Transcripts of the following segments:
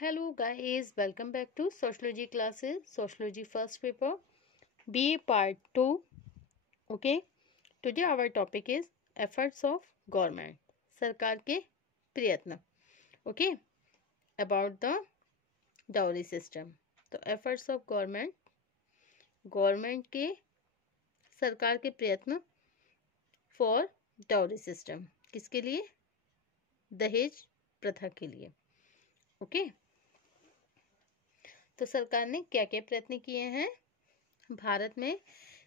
Hello guys, welcome back to Sociology classes, Sociology first paper, BA part 2. Okay, today our topic is efforts of government, सरकार के प्रयत्न. Okay, about the dowry system. तो efforts of government, government के सरकार के प्रयत्न for dowry system, किसके लिए? दहेज प्रथा के लिए. ओके तो सरकार ने क्या क्या प्रयत्न किए हैं? भारत में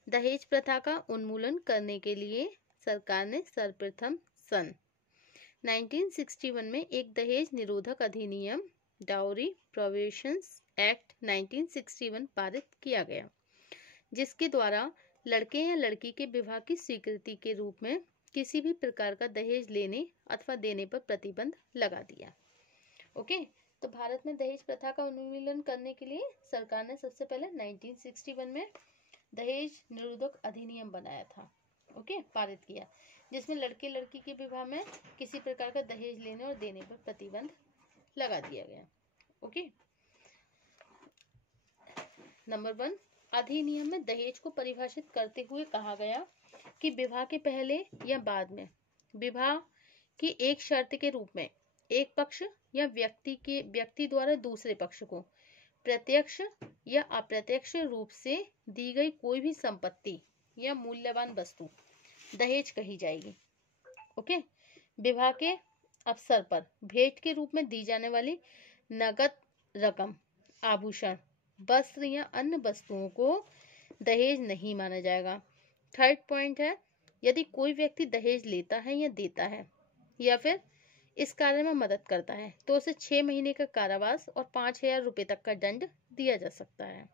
दहेज प्रथा का उन्मूलन करने के लिए सरकार ने सर्वप्रथम सन 1961 में एक दहेज निरोधक अधिनियम डाउरी प्रोहिबिशंस एक्ट 1961 पारित किया गया, जिसके द्वारा लड़के या लड़की के विवाह की स्वीकृति के रूप में किसी भी प्रकार का दहेज लेने अथवा देने पर प्रतिबंध लगा दिया. ओके तो भारत में दहेज प्रथा का उन्मूलन करने के लिए सरकार ने सबसे पहले 1961 में दहेज निरोधक अधिनियम बनाया था. ओके पारित किया, जिसमें लड़के लड़की के विवाह में किसी प्रकार का दहेज लेने और देने पर प्रतिबंध लगा दिया गया. ओके नंबर 1, अधिनियम में दहेज को परिभाषित करते हुए कहा गया कि विवाह के पहले या बाद में विवाह की एक शर्त के रूप में एक पक्ष या व्यक्ति द्वारा दूसरे पक्ष को प्रत्यक्ष या अप्रत्यक्ष रूप से दी गई कोई भी संपत्ति या मूल्यवान वस्तु दहेज कही जाएगी. ओके विवाह के अवसर पर भेंट के रूप में दी जाने वाली नगद रकम, आभूषण, वस्त्र या अन्य वस्तुओं को दहेज नहीं माना जाएगा. थर्ड पॉइंट है, यदि कोई व्यक्ति दहेज लेता है या देता है या फिर इस कार्य में मदद करता है तो उसे 6 महीने का कारावास और 5,000 रुपए तक का दंड दिया जा सकता है.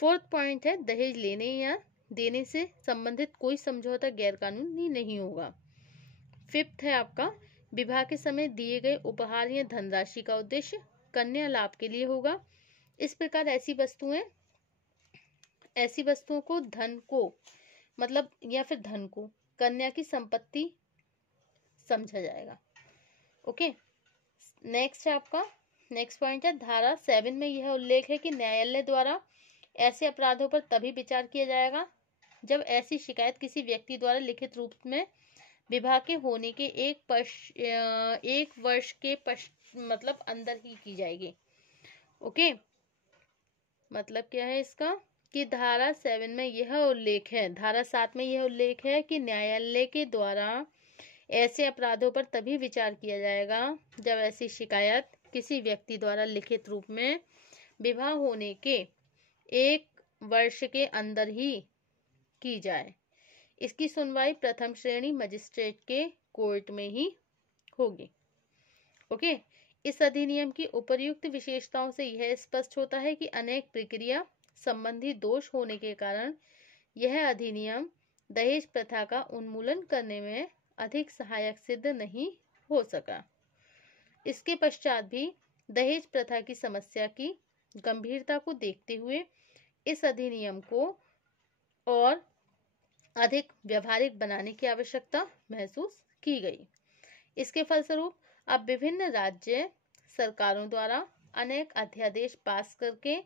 फोर्थ पॉइंट है, दहेज लेने या देने से संबंधित कोई समझौता गैरकानूनी नहीं होगा. फिफ्थ है आपका, विवाह के समय दिए गए उपहार या धनराशि का उद्देश्य कन्या लाभ के लिए होगा. इस प्रकार ऐसी वस्तुओं को धन को कन्या की संपत्ति समझा जाएगा. ओके नेक्स्ट है आपका नेक्स्ट पॉइंट है, धारा 7 में यह उल्लेख है कि न्यायालय द्वारा ऐसे अपराधों पर तभी विचार किया जाएगा जब ऐसी शिकायत किसी व्यक्ति द्वारा लिखित रूप में विवाह के होने के एक वर्ष के अंदर ही की जाएगी. ओके मतलब क्या है इसका कि धारा 7 में यह उल्लेख है, धारा 7 में यह उल्लेख है कि न्यायालय के द्वारा ऐसे अपराधों पर तभी विचार किया जाएगा जब ऐसी शिकायत किसी व्यक्ति द्वारा लिखित रूप में विवाह होने के 1 वर्ष के अंदर ही की जाए. इसकी सुनवाई प्रथम श्रेणी मजिस्ट्रेट के कोर्ट में ही होगी. ओके इस अधिनियम की उपर्युक्त विशेषताओं से यह स्पष्ट होता है कि अनेक प्रक्रिया संबंधी दोष होने के कारण यह अधिनियम दहेज प्रथा का उन्मूलन करने में अधिक सहायक सिद्ध नहीं हो सका. इसके पश्चात भी दहेज प्रथा की समस्या की गंभीरता को देखते हुए इस अधिनियम को और अधिक व्यवहारिक बनाने की आवश्यकता महसूस की गई. इसके फलस्वरूप अब विभिन्न राज्य सरकारों द्वारा अनेक अध्यादेश पास करके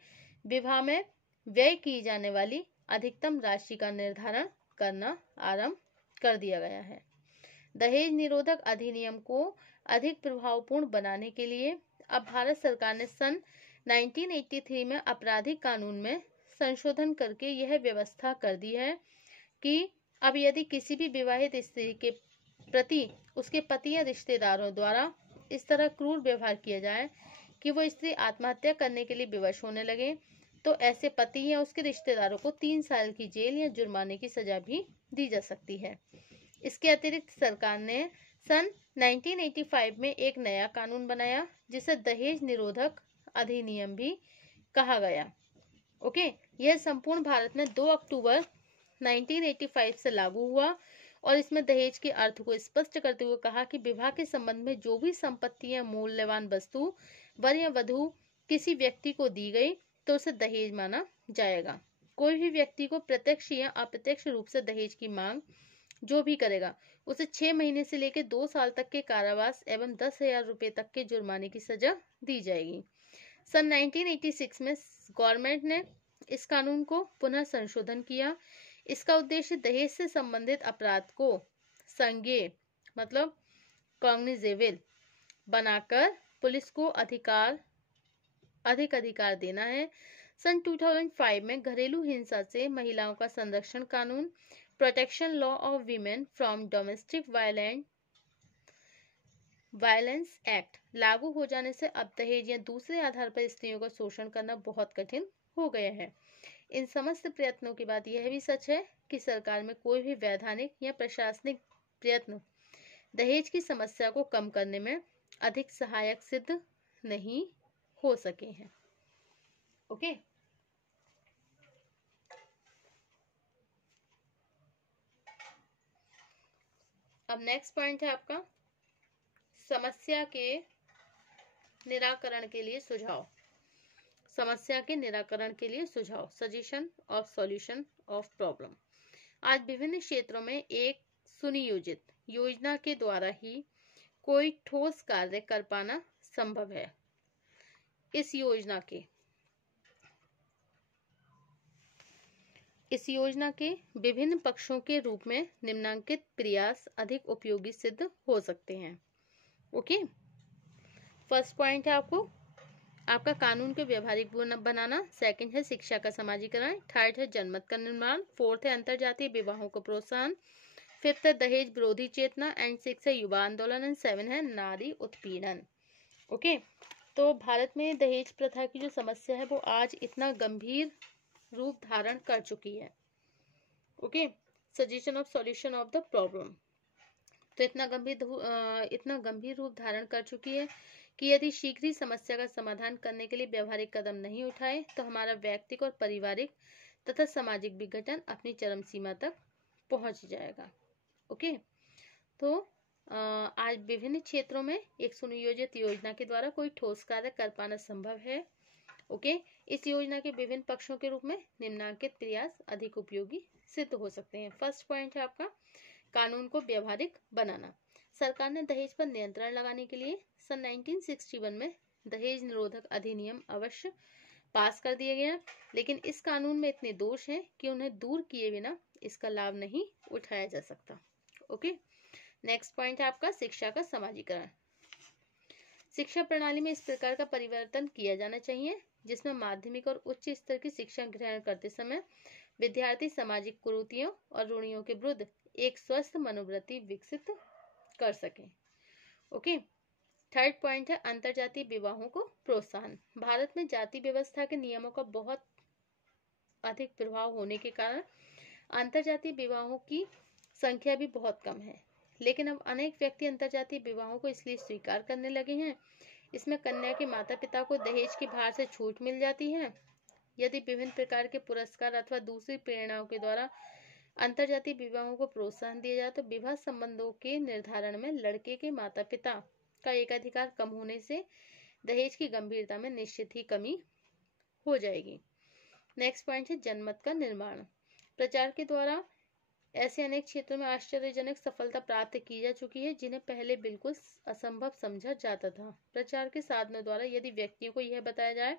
विवाह में व्यय की जाने वाली अधिकतम राशि का निर्धारण करना आरंभ कर दिया गया है. दहेज निरोधक अधिनियम को अधिक प्रभावपूर्ण बनाने के लिए अब भारत सरकार ने सन 1983 में आपराधिक कानून में संशोधन करके यह व्यवस्था कर दी है कि अब यदि किसी भी विवाहित स्त्री के प्रति उसके पति या रिश्तेदारों द्वारा इस तरह क्रूर व्यवहार किया जाए कि वो स्त्री आत्महत्या करने के लिए विवश होने लगे तो ऐसे पति या उसके रिश्तेदारों को 3 साल की जेल या जुर्माने की सजा भी दी जा सकती है. इसके अतिरिक्त सरकार ने सन 1985 में एक नया कानून बनाया जिसे दहेज निरोधक अधिनियम भी कहा गया. ओके यह संपूर्ण भारत में 2 अक्टूबर 1985 से लागू हुआ और इसमें दहेज के अर्थ को स्पष्ट करते हुए कहा कि विवाह के संबंध में जो भी संपत्ति या मूल्यवान वस्तु वर या वधू किसी व्यक्ति को दी गई तो उसे दहेज माना जाएगा. कोई भी व्यक्ति को प्रत्यक्ष या अप्रत्यक्ष रूप से दहेज की मांग जो भी करेगा उसे 6 महीने से लेकर 2 साल तक के कारावास एवं 10,000 रुपए तक के जुर्माने की सजा दी जाएगी। सन 1986 में गवर्नमेंट ने इस कानून को पुनः संशोधन किया। इसका उद्देश्य दहेज से संबंधित अपराध को संज्ञेय मतलब कॉग्निजेबल बनाकर पुलिस को अधिक अधिकार देना है। सन 2005 में घरेलू हिंसा से महिलाओं का संरक्षण कानून protection law of women from domestic violence act लागू हो जाने से अब दहेज या दूसरे आधार पर स्त्रियों का शोषण करना बहुत कठिन हो गया है। इन समस्त प्रयत्नों के बाद यह भी सच है कि सरकार में कोई भी वैधानिक या प्रशासनिक प्रयत्न दहेज की समस्या को कम करने में अधिक सहायक सिद्ध नहीं हो सके हैं। ओके अब नेक्स्ट पॉइंट है आपका समस्या के निराकरण के लिए सुझाव। समस्या के निराकरण के लिए सुझाव, suggestion of solution of problem. आज विभिन्न क्षेत्रों में एक सुनियोजित योजना के द्वारा ही कोई ठोस कार्य कर पाना संभव है। इस योजना के विभिन्न पक्षों के रूप में निम्नांकित प्रयास अधिक उपयोगी सिद्ध हो सकते हैं। ओके, फर्स्ट पॉइंट है आपका कानून के व्यावहारिक बनाना। सेकंड है शिक्षा का समाजीकरण। थर्ड है जनमत का निर्माण। फोर्थ है अंतरजातीय विवाहों को प्रोत्साहन। फिफ्थ है दहेज विरोधी चेतना एंड सिक्स है युवा आंदोलन एंड सेवन है नारी उत्पीड़न। ओके, तो भारत में दहेज प्रथा की जो समस्या है वो आज इतना गंभीर रूप धारण कर चुकी है। Okay, suggestion of solution of the problem, तो इतना गंभीर रूप धारण कर चुकी है कि यदि शीघ्र ही समस्या का समाधान करने के लिए व्यवहारिक कदम नहीं उठाए तो हमारा व्यक्तिगत और पारिवारिक तथा सामाजिक विघटन अपनी चरम सीमा तक पहुंच जाएगा। ओके, तो आज विभिन्न क्षेत्रों में एक सुनियोजित योजना के द्वारा कोई ठोस कार्य कर पाना संभव है। ओके, इस योजना के विभिन्न पक्षों के रूप में निम्नांकित प्रयास अधिक उपयोगी सिद्ध हो सकते हैं। फर्स्ट पॉइंट है आपका कानून को व्यवहारिक बनाना। सरकार ने दहेज पर नियंत्रण लगाने के लिए सन 1961 में दहेज निरोधक अधिनियम अवश्य पास कर दिया गया, लेकिन इस कानून में इतने दोष हैं कि उन्हें दूर किए बिना इसका लाभ नहीं उठाया जा सकता। ओके, नेक्स्ट पॉइंट है आपका शिक्षा का समाजीकरण। शिक्षा प्रणाली में इस प्रकार का परिवर्तन किया जाना चाहिए जिसमें माध्यमिक और उच्च स्तर की शिक्षा ग्रहण करते समय विद्यार्थी सामाजिक कुरीतियों और रूढ़ियों के विरुद्ध एक स्वस्थ मनोवृत्ति विकसित कर सके। ओके, थर्ड पॉइंट है अंतरजातीय विवाहों को प्रोत्साहन। भारत में जाति व्यवस्था के नियमों का बहुत अधिक प्रभाव होने के कारण अंतरजातीय विवाहों की संख्या भी बहुत कम है, लेकिन अब अनेक व्यक्ति अंतरजातीय विवाहों को इसलिए स्वीकार करने लगे हैं। इसमें कन्या के माता पिता को दहेज के भार से छूट मिल जाती है। यदि विभिन्न प्रकार के पुरस्कार अथवा दूसरी प्रेरणाओं के द्वारा अंतरजातीय विवाहों को प्रोत्साहन दिया जाए तो विवाह संबंधों के निर्धारण में लड़के के माता पिता का एकाधिकार कम होने से दहेज की गंभीरता में निश्चित ही कमी हो जाएगी। नेक्स्ट पॉइंट है जनमत का निर्माण। प्रचार के द्वारा ऐसे अनेक क्षेत्रों में आश्चर्यजनक सफलता प्राप्त की जा चुकी है जिन्हें पहले बिल्कुल असंभव समझा जाता था। प्रचार के साधनों द्वारा यदि व्यक्तियों को यह बताया जाए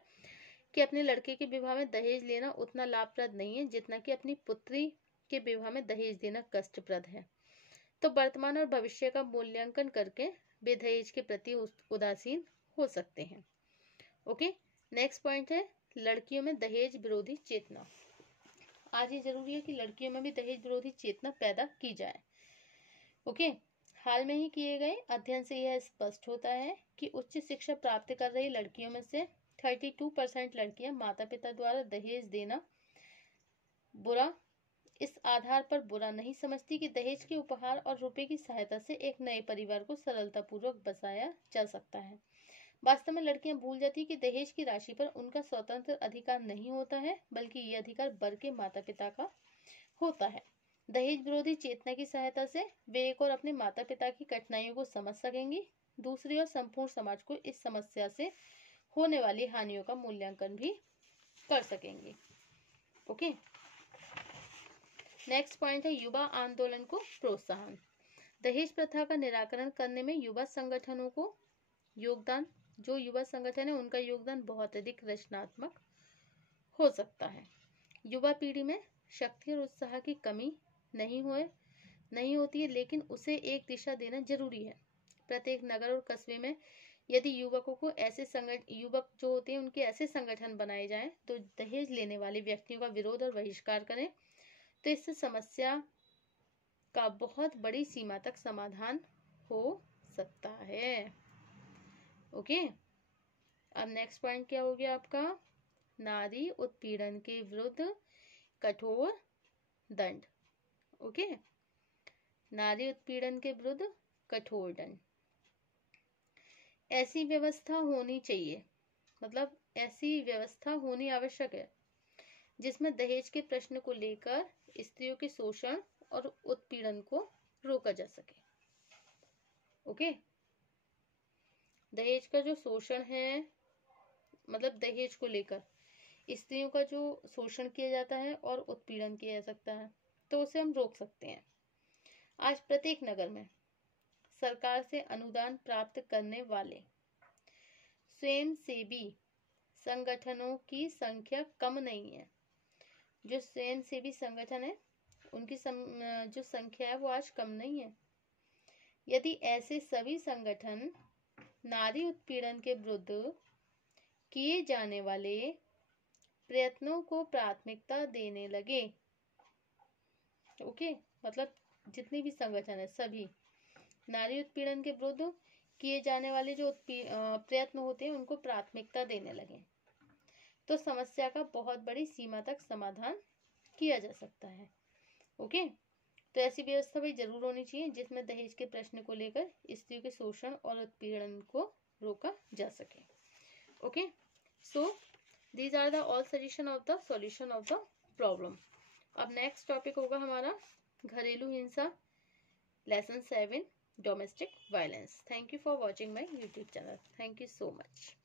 कि अपने लड़के के विवाह में दहेज लेना उतना लाभप्रद नहीं है जितना कि अपनी पुत्री के विवाह में दहेज देना कष्टप्रद है, तो वर्तमान और भविष्य का मूल्यांकन करके वे दहेज के प्रति उदासीन हो सकते हैं। ओके, नेक्स्ट पॉइंट है लड़कियों में दहेज विरोधी चेतना। आज ये जरूरी है कि लड़कियों में भी दहेज विरोधी चेतना पैदा की जाए। ओके, हाल में ही किए गए अध्ययन से यह स्पष्ट होता है कि उच्च शिक्षा प्राप्त कर रही लड़कियों में से 32% लड़कियां माता पिता द्वारा दहेज देना बुरा इस आधार पर बुरा नहीं समझती कि दहेज के उपहार और रुपए की सहायता से एक नए परिवार को सरलतापूर्वक बसाया जा सकता है। वास्तव में लड़कियां भूल जाती कि दहेज की राशि पर उनका स्वतंत्र अधिकार नहीं होता है, बल्कि ये अधिकार वर के माता पिता का होता है। दहेज विरोधी चेतना की सहायता से वे एक और अपने माता पिता की कठिनाइयों को समझ सकेंगी, दूसरी ओर संपूर्ण समाज को इस समस्या से होने वाली हानियों का मूल्यांकन भी कर सकेंगे। ओके, नेक्स्ट पॉइंट है युवा आंदोलन को प्रोत्साहन। दहेज प्रथा का निराकरण करने में युवा संगठनों को योगदान, जो युवा संगठन है उनका योगदान बहुत अधिक रचनात्मक हो सकता है। युवा पीढ़ी में शक्ति और उत्साह की कमी नहीं होती है, लेकिन उसे एक दिशा देना जरूरी है। प्रत्येक नगर और कस्बे में यदि युवकों को युवक जो होते हैं उनके ऐसे संगठन बनाए जाएं तो दहेज लेने वाले व्यक्तियों का विरोध और बहिष्कार करें, तो इससे समस्या का बहुत बड़ी सीमा तक समाधान हो सकता है। ओके, अब नेक्स्ट पॉइंट क्या हो गया आपका, नारी उत्पीड़न के विरुद्ध कठोर दंड। ओके, नारी उत्पीड़न के विरुद्ध कठोर दंड। ऐसी व्यवस्था होनी चाहिए, मतलब ऐसी व्यवस्था होनी आवश्यक है जिसमें दहेज के प्रश्न को लेकर स्त्रियों के शोषण और उत्पीड़न को रोका जा सके। ओके, दहेज का जो शोषण है, मतलब दहेज को लेकर स्त्रियों का जो शोषण किया जाता है और उत्पीड़न किया जा सकता है, तो उसे हम रोक सकते हैं। आज प्रत्येक नगर में सरकार से अनुदान प्राप्त करने वाले स्वयंसेवी संगठनों की संख्या कम नहीं है। जो स्वयंसेवी संगठन है उनकी जो संख्या है वो आज कम नहीं है। यदि ऐसे सभी संगठन नारी उत्पीड़न के विरुद्ध किए जाने वाले प्रयत्नों को प्राथमिकता देने लगे, ओके, मतलब जितने भी संगठन है सभी नारी उत्पीड़न के विरुद्ध किए जाने वाले जो प्रयत्न होते हैं उनको प्राथमिकता देने लगे, तो समस्या का बहुत बड़ी सीमा तक समाधान किया जा सकता है। ओके, तो ऐसी व्यवस्था भाई जरूर होनी चाहिए जिसमें दहेज के प्रश्न को लेकर स्त्रियों के शोषण और उत्पीड़न को रोका जा सके। Okay, so these are the all suggestion of the solution of the problem. अब नेक्स्ट टॉपिक होगा हमारा घरेलू हिंसा, lesson 7, domestic violence. Thank you for watching my YouTube channel. Thank you so much.